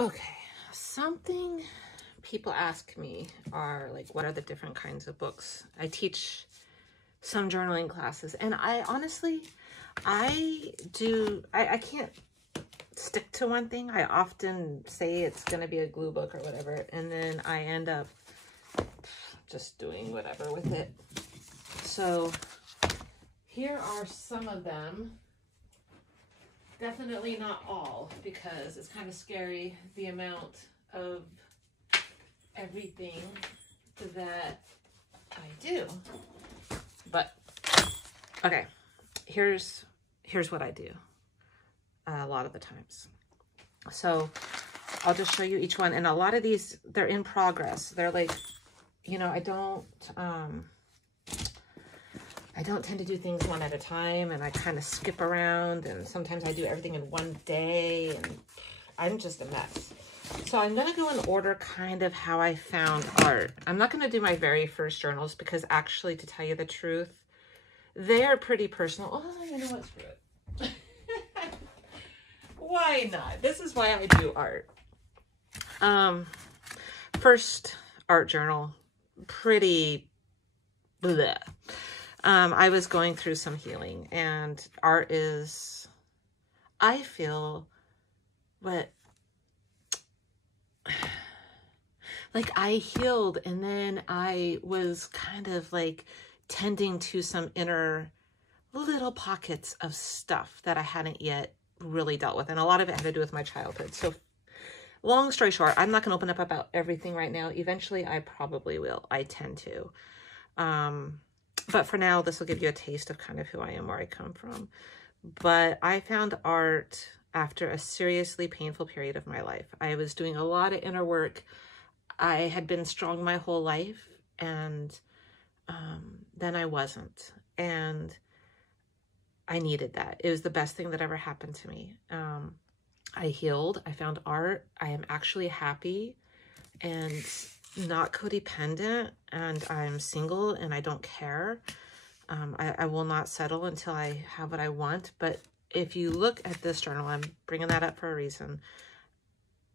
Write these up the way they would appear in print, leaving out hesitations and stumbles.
Okay, something people ask me are like, what are the different kinds of books? I teach some journaling classes, and I honestly, I can't stick to one thing. I often say it's going to be a glue book or whatever, and then I end up just doing whatever with it. So here are some of them. Definitely not all, because it's kind of scary the amount of everything that I do. But okay, here's what I do a lot of the times. So I'll just show you each one, and a lot of these, they're in progress. They're like, you know, I don't tend to do things one at a time, and I kind of skip around, and sometimes I do everything in one day, and I'm just a mess. So I'm going to go in order kind of how I found art. I'm not going to do my very first journals because actually, to tell you the truth, they are pretty personal. Oh, you know what? Screw it. Why not? This is why I do art. First art journal, pretty bleh. I was going through some healing, and art is, I feel, what, like I healed, and then I was kind of like tending to some inner little pockets of stuff that I hadn't yet really dealt with. And a lot of it had to do with my childhood. So long story short, I'm not going to open up about everything right now. Eventually I probably will. I tend to. But for now, this will give you a taste of kind of who I am, where I come from. But I found art after a seriously painful period of my life. I was doing a lot of inner work. I had been strong my whole life, and then I wasn't. And I needed that. It was the best thing that ever happened to me. I healed. I found art. I am actually happy and not codependent, and I'm single, and I don't care. I will not settle until I have what I want. But if you look at this journal, I'm bringing that up for a reason.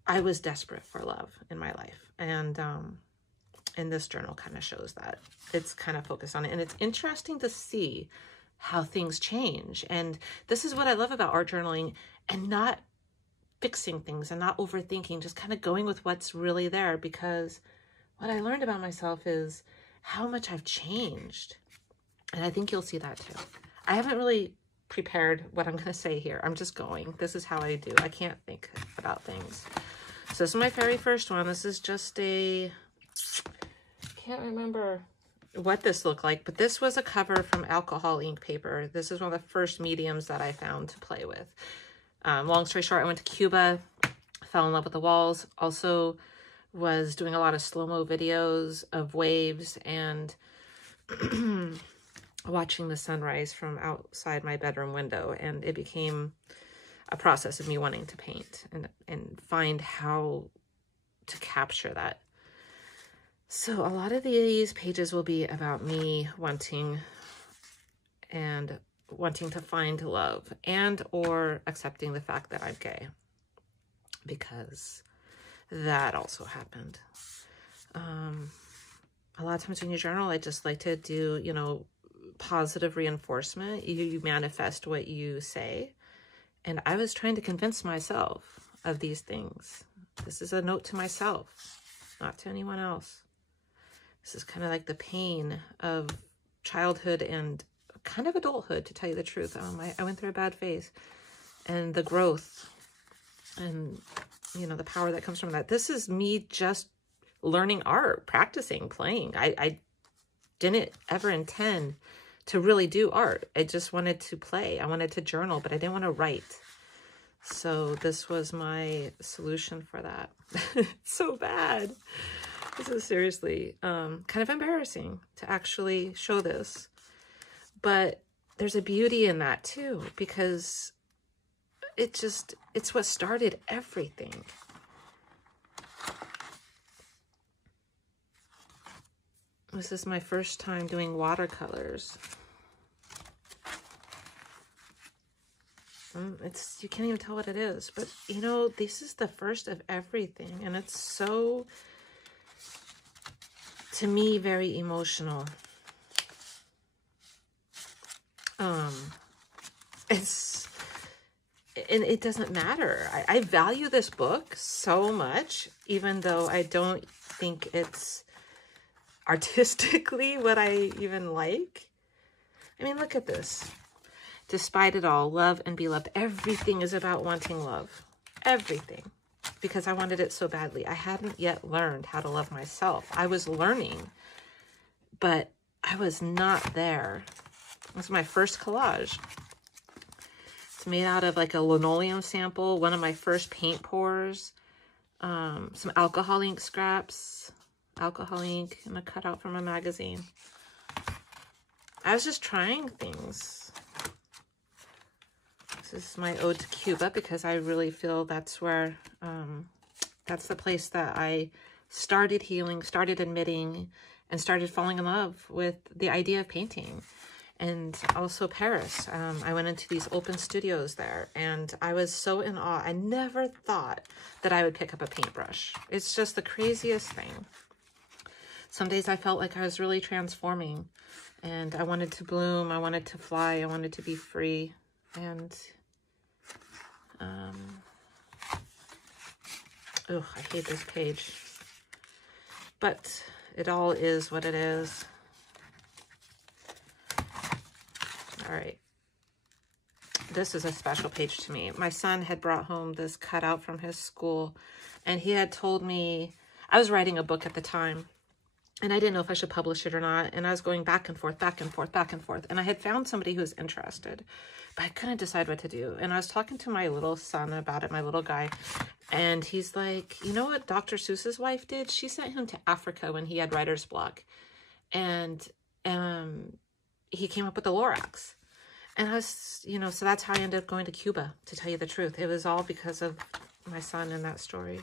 I was desperate for love in my life. And this journal kind of shows that. It's kind of focused on it. And it's interesting to see how things change. And this is what I love about art journaling, and not fixing things and not overthinking, just kind of going with what's really there. Because what I learned about myself is how much I've changed. And I think you'll see that too. I haven't really prepared what I'm going to say here. I'm just going. This is how I do. I can't think about things. So this is my very first one. This is just a, can't remember what this looked like, but this was a cover from alcohol ink paper. This is one of the first mediums that I found to play with. Long story short, I went to Cuba, fell in love with the walls. Also was doing a lot of slow-mo videos of waves and watching the sunrise from outside my bedroom window. And it became a process of me wanting to paint and find how to capture that. So a lot of these pages will be about me wanting to find love, and or accepting the fact that I'm gay, because that also happened. A lot of times when you journal, I just like to do, you know, positive reinforcement. You manifest what you say. And I was trying to convince myself of these things. This is a note to myself, not to anyone else. This is kind of like the pain of childhood and kind of adulthood, to tell you the truth. I went through a bad phase, and the growth and, you know, the power that comes from that. This is me just learning art, practicing, playing. I didn't ever intend to really do art. I just wanted to play. I wanted to journal, but I didn't want to write. So this was my solution for that. It's so bad. This is seriously kind of embarrassing to actually show this. But there's a beauty in that too, because it's what started everything. This is my first time doing watercolors. It's, you can't even tell what it is. But, you know, this is the first of everything. And it's so, to me, very emotional. And it doesn't matter. I value this book so much, even though I don't think it's artistically what I even like. I mean, look at this. Despite it all, love and be loved. Everything is about wanting love. Everything. Because I wanted it so badly. I hadn't yet learned how to love myself. I was learning, but I was not there. This is my first collage. It's made out of like a linoleum sample, one of my first paint pours, some alcohol ink scraps, alcohol ink, and a cutout from a magazine. I was just trying things. This is my ode to Cuba because I really feel that's where, that's the place that I started healing, started admitting, and started falling in love with the idea of painting. And also Paris. I went into these open studios there, and I was so in awe. I never thought that I would pick up a paintbrush. It's just the craziest thing. Some days I felt like I was really transforming, and I wanted to bloom, I wanted to fly, I wanted to be free. And, oh, I hate this page. But it all is what it is. All right. This is a special page to me. My son had brought home this cutout from his school, and he had told me, I was writing a book at the time, and I didn't know if I should publish it or not, and I was going back and forth, back and forth, back and forth, and I had found somebody who was interested, but I couldn't decide what to do. And I was talking to my little son about it, my little guy, and he's like, you know what Dr. Seuss's wife did? She sent him to Africa when he had writer's block, and he came up with the Lorax. And I was, you know, so that's how I ended up going to Cuba, to tell you the truth. It was all because of my son and that story.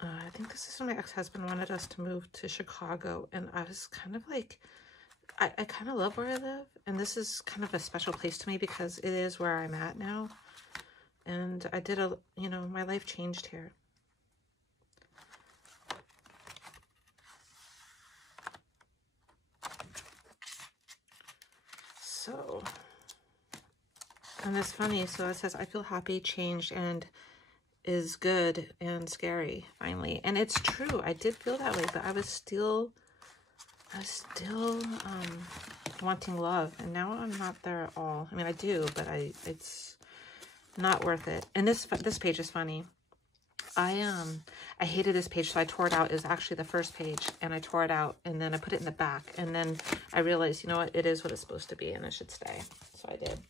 I think this is when my ex-husband wanted us to move to Chicago. And I was kind of like, I kind of love where I live. And this is kind of a special place to me because it is where I'm at now. And I did you know, my life changed here. So, and it's funny, so it says, I feel happy, changed, and is good and scary, finally. And it's true, I did feel that way, but I was still wanting love, and now I'm not there at all. I mean, I do, but it's not worth it. And this page is funny. I hated this page, so I tore it out. It was actually the first page, and I tore it out, and then I put it in the back, and then I realized, you know what, it is what it's supposed to be, and it should stay. So I did.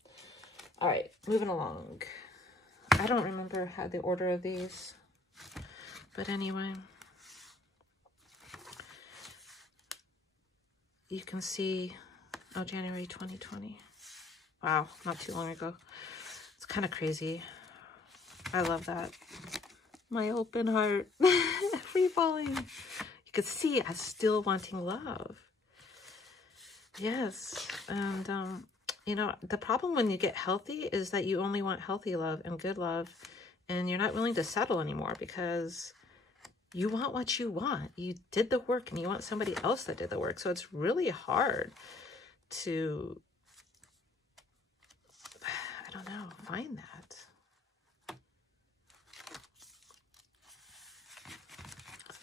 All right, moving along. I don't remember how the order of these, but anyway. You can see, oh, January 2020. Wow, not too long ago. It's kind of crazy. I love that. My open heart, free falling. You could see I'm still wanting love. Yes, and you know, the problem when you get healthy is that you only want healthy love and good love, and you're not willing to settle anymore because you want what you want. You did the work, and you want somebody else that did the work. So it's really hard to, I don't know, find that.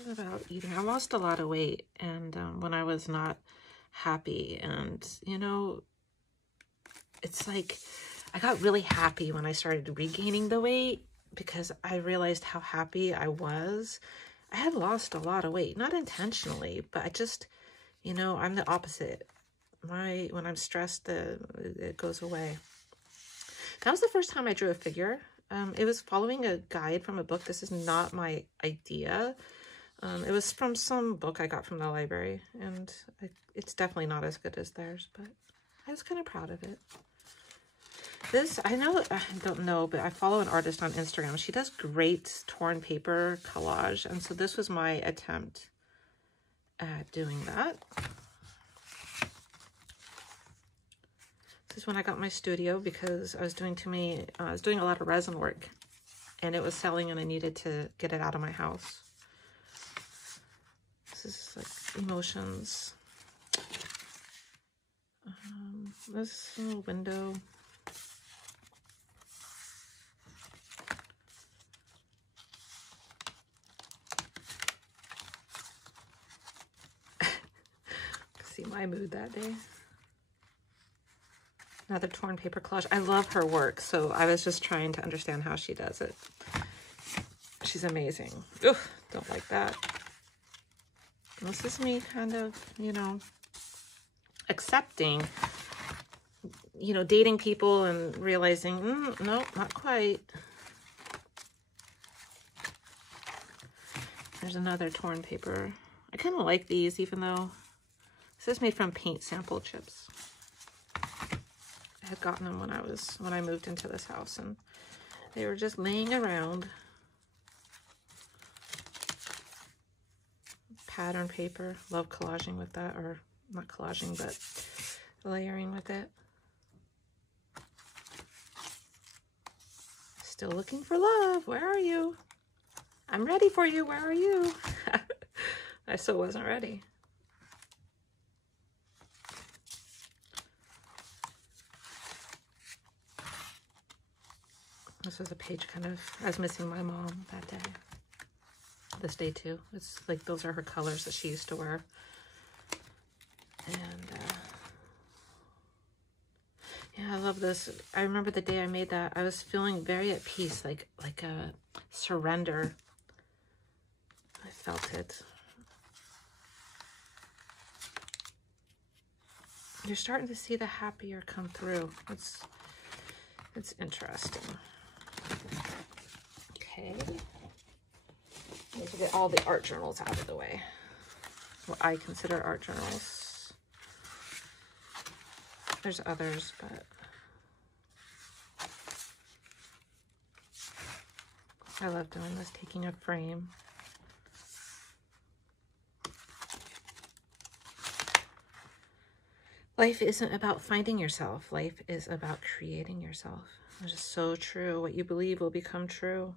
About eating, I lost a lot of weight, and when I was not happy, and you know, it's like I got really happy when I started regaining the weight because I realized how happy I was. I had lost a lot of weight, not intentionally, but I just, you know, I'm the opposite. When I'm stressed, it goes away. That was the first time I drew a figure. It was following a guide from a book. This is not my idea. It was from some book I got from the library, and it's definitely not as good as theirs, but I was kind of proud of it. This, I know, I don't know, but I follow an artist on Instagram. She does great torn paper collage. And so this was my attempt at doing that. This is when I got my studio because I was doing I was doing a lot of resin work and it was selling and I needed to get it out of my house. This is like emotions. This little window. See my mood that day. Another torn paper collage. I love her work, so I was just trying to understand how she does it. She's amazing. Oof, don't like that. This is me kind of, you know, accepting, you know, dating people and realizing, no, not quite. There's another torn paper. I kind of like these, even though this is made from paint sample chips. I had gotten them when I moved into this house, and they were just laying around. Pattern paper. Love collaging with that, or not collaging, but layering with it. Still looking for love. Where are you? I'm ready for you. Where are you? I still wasn't ready. This was a page kind of, I was missing my mom that day. This day too. It's like, those are her colors that she used to wear. And yeah, I love this. I remember the day I made that, I was feeling very at peace, like a surrender. I felt it. You're starting to see the happier come through. It's interesting. Okay. I need to get all the art journals out of the way. What I consider art journals. There's others, but I love doing this, taking a frame. Life isn't about finding yourself. Life is about creating yourself. Which is so true. What you believe will become true.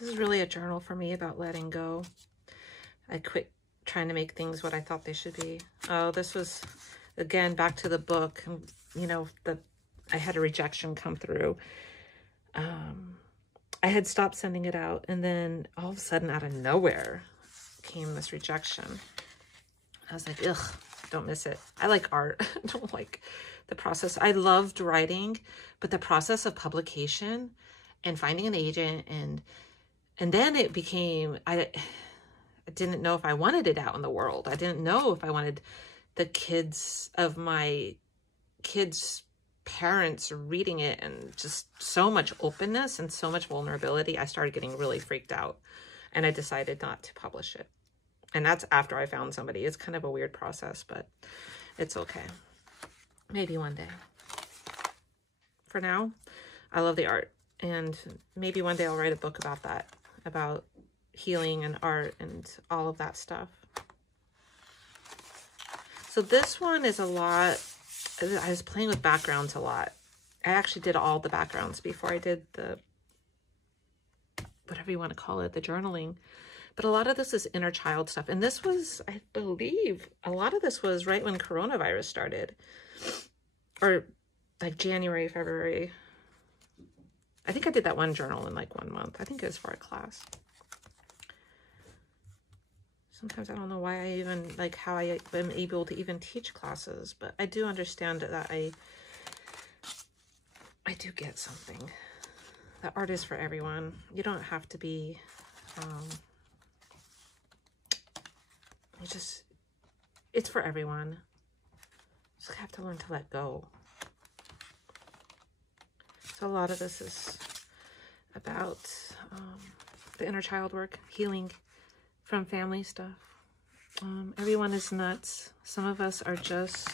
This is really a journal for me about letting go. I quit trying to make things what I thought they should be. Oh, this was, again, back to the book. You know, I had a rejection come through. I had stopped sending it out, and then all of a sudden, out of nowhere, came this rejection. I was like, ugh, don't miss it. I like art. I don't like the process. I loved writing, but the process of publication and finding an agent, and then it became, I didn't know if I wanted it out in the world. I didn't know if I wanted the kids of my kids' parents reading it, and just so much openness and so much vulnerability. I started getting really freaked out, and I decided not to publish it. And that's after I found somebody. It's kind of a weird process, but it's okay. Maybe one day. For now, I love the art, and maybe one day I'll write a book about that, about healing and art and all of that stuff. So this one is a lot. I was playing with backgrounds a lot. I actually did all the backgrounds before I did the, whatever you want to call it, the journaling. But a lot of this is inner child stuff. And this was, I believe, a lot of this was right when coronavirus started. Or like January, February. I think I did that one journal in like 1 month. I think it was for a class. Sometimes I don't know why I even, like, how I am able to even teach classes, but I do understand that I do get something. That art is for everyone. You don't have to be, it's for everyone. You just have to learn to let go. So a lot of this is about the inner child work, healing from family stuff. Everyone is nuts. Some of us are just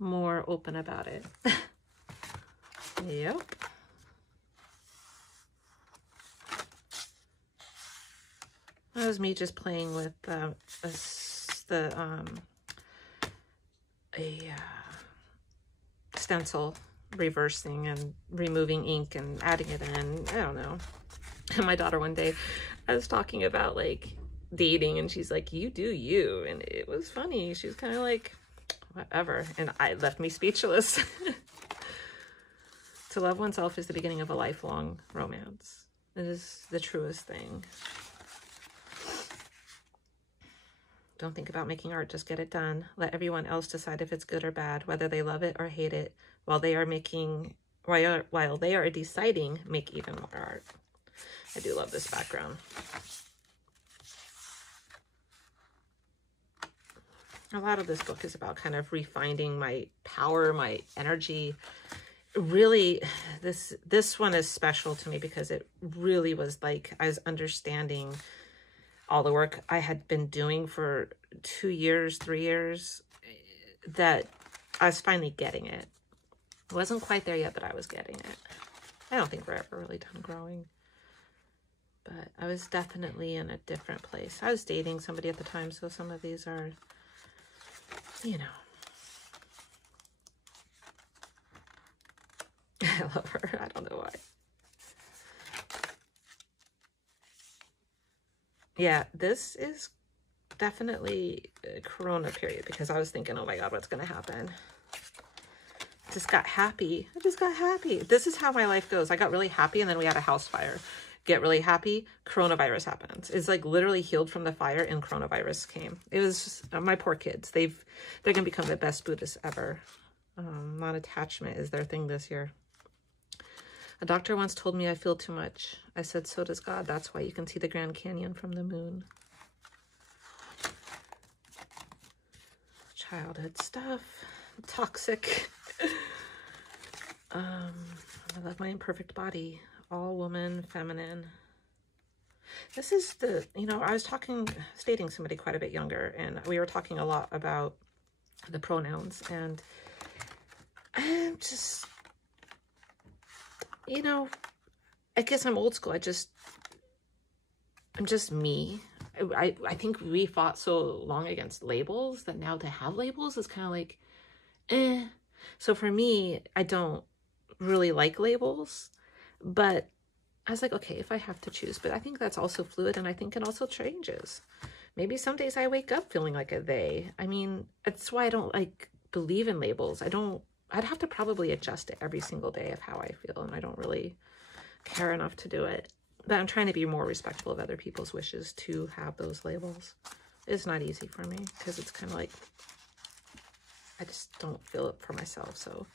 more open about it. Yep. That was me just playing with stencil, reversing and removing ink and adding it in. I don't know. And my daughter one day, I was talking about like dating, and she's like, "You do you," and it was funny. She was kind of like, "Whatever," and I left me speechless. To love oneself is the beginning of a lifelong romance. It is the truest thing. Don't think about making art, just get it done. Let everyone else decide if it's good or bad, whether they love it or hate it. While they are deciding, make even more art. I do love this background. A lot of this book is about kind of refining my power, my energy. Really, this one is special to me because it really was like I was understanding all the work I had been doing for 2 years, 3 years, that I was finally getting it. It wasn't quite there yet, but I was getting it. I don't think we're ever really done growing. But I was definitely in a different place. I was dating somebody at the time, so some of these are, you know. I love her. I don't know why. Yeah, this is definitely a Corona period because I was thinking, oh my God, what's going to happen? Just got happy. I just got happy. This is how my life goes. I got really happy and then we had a house fire. Get really happy, coronavirus happens. It's like literally healed from the fire and coronavirus came. It was just, my poor kids. They're going to become the best Buddhists ever. Non-attachment is their thing this year. A doctor once told me I feel too much. I said, so does God. That's why you can see the Grand Canyon from the moon. Childhood stuff. Toxic. I love my imperfect body. All woman, feminine. This is the, you know, I was dating somebody quite a bit younger, and we were talking a lot about the pronouns, and I'm just, you know, I guess I'm old school. I'm just me. I think we fought so long against labels that now to have labels is kind of like, eh. So for me, I don't really like labels, but I was like, okay, if I have to choose, but I think that's also fluid, and I think it also changes. Maybe some days I wake up feeling like a they. I mean, that's why I don't like believe in labels. I'd have to probably adjust it every single day of how I feel, and I don't really care enough to do it. But I'm trying to be more respectful of other people's wishes to have those labels. It's not easy for me because it's kind of like, I just don't feel it for myself. So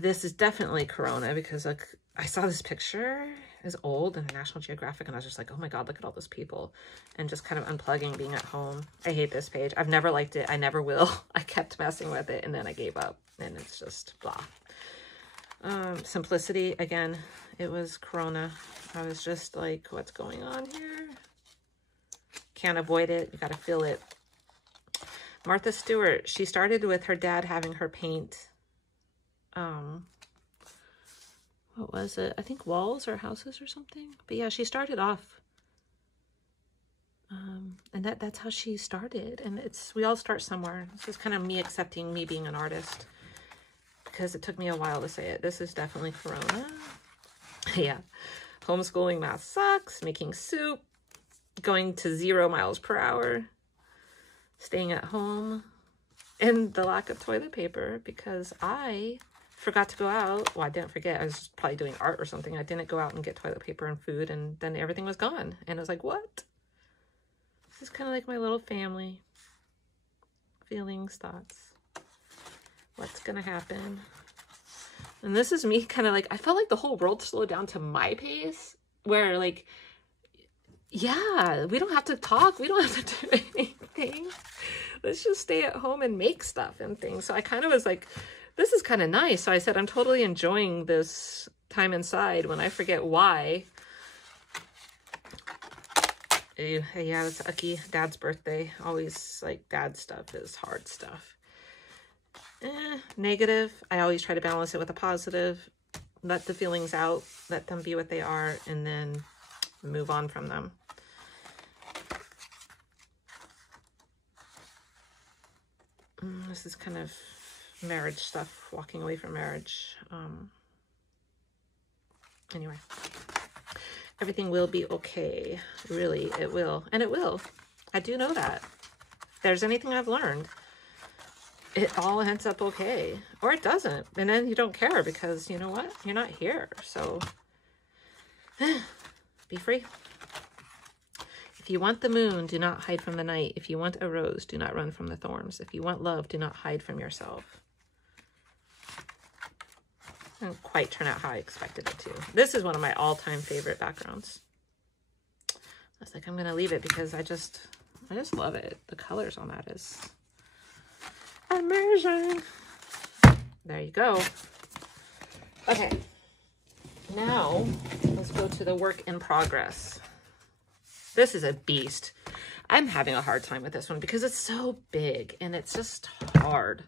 this is definitely Corona because like I saw this picture, it's old in National Geographic, and I was just like, oh my God, look at all those people, and just kind of unplugging, being at home. I hate this page. I've never liked it. I never will. I kept messing with it and then I gave up, and it's just blah. Simplicity, again, it was Corona. I was just like, what's going on here? Can't avoid it. You got to feel it. Martha Stewart, she started with her dad having her paint, what was it? I think walls or houses or something. But yeah, she started off, and that's how she started. And we all start somewhere. This is kind of me accepting me being an artist because it took me a while to say it. This is definitely Corona. Yeah. Homeschooling, math sucks, making soup, going to 0 miles per hour, staying at home, and the lack of toilet paper because I forgot to go out. Well, I didn't forget. I was probably doing art or something. I didn't go out and get toilet paper and food, and then everything was gone. And I was like, what? This is kind of like my little family. Feelings, thoughts. What's going to happen? And this is me kind of like, I felt like the whole world slowed down to my pace, where like, yeah, we don't have to talk. We don't have to do anything. Let's just stay at home and make stuff and things. So I kind of was like, this is kind of nice. So I said, I'm totally enjoying this time inside when I forget why. Ew, yeah, it's Ucky, Dad's birthday. Always like dad stuff is hard stuff. Negative. I always try to balance it with a positive. Let the feelings out, let them be what they are, and then move on from them. This is kind of marriage stuff, walking away from marriage. Anyway, everything will be okay. Really, it will. And it will. I do know that. If there's anything I've learned, it all ends up okay. Or it doesn't. And then you don't care because, you know what? You're not here. So, be free. If you want the moon, do not hide from the night. If you want a rose, do not run from the thorns. If you want love, do not hide from yourself. Didn't quite turn out how I expected it to. This is one of my all-time favorite backgrounds. I was like, I'm going to leave it because I just love it. The colors on that is amazing. There you go. Okay. Now, let's go to the work in progress. This is a beast. I'm having a hard time with this one because it's so big and it's just hard.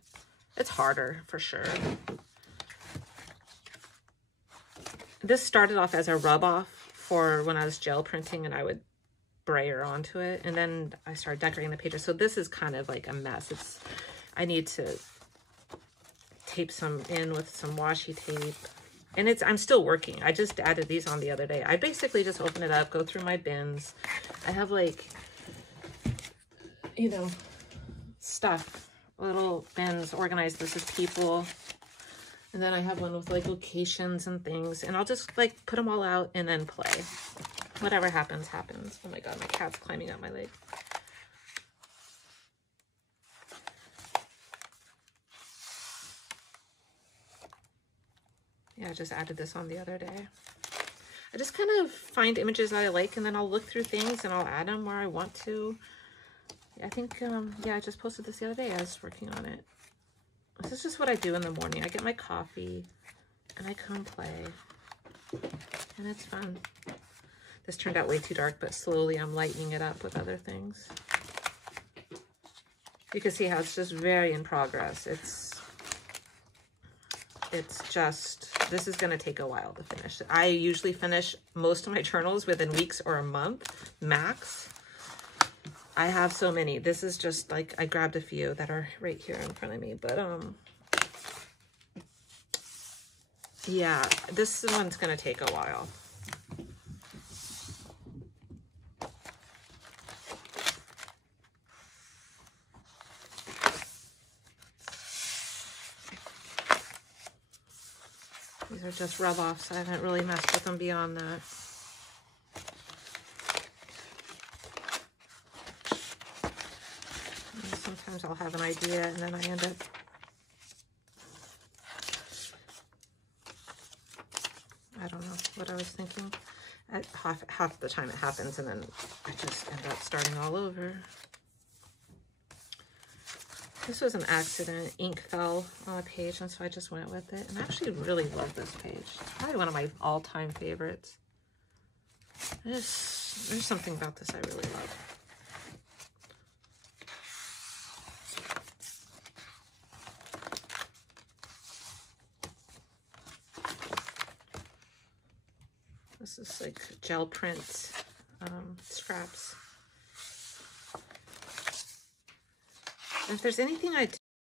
It's harder for sure. This started off as a rub off for when I was gel printing and I would brayer onto it. And then I started decorating the pages. So this is kind of like a mess. I need to tape some in with some washi tape. And I'm still working. I just added these on the other day. I basically just open it up, go through my bins. I have like, you know, stuff, little bins organized. This is people. And then I have one with like locations and things. And I'll just like put them all out and then play. Whatever happens, happens. Oh my God, my cat's climbing up my leg. Yeah, I just added this on the other day. I just kind of find images that I like and then I'll look through things and I'll add them where I want to. I think, yeah, I just posted this the other day. I was working on it. This is just what I do in the morning. I get my coffee and I come play and it's fun. This turned out way too dark, but slowly I'm lightening it up with other things. You can see how it's just very in progress. It's just, this is going to take a while to finish. I usually finish most of my journals within weeks or a month, max. I have so many. This is just like, I grabbed a few that are right here in front of me. But, yeah, this one's going to take a while. These are just rub-offs. I haven't really messed with them beyond that. And sometimes I'll have an idea and then I end up I don't know what I was thinking. Half the time it happens and then I just end up starting all over. This was an accident. Ink fell on a page, and so I just went with it. And I actually really love this page. It's probably one of my all-time favorites. There's something about this I really love. This is like gel print scraps. If there's anything I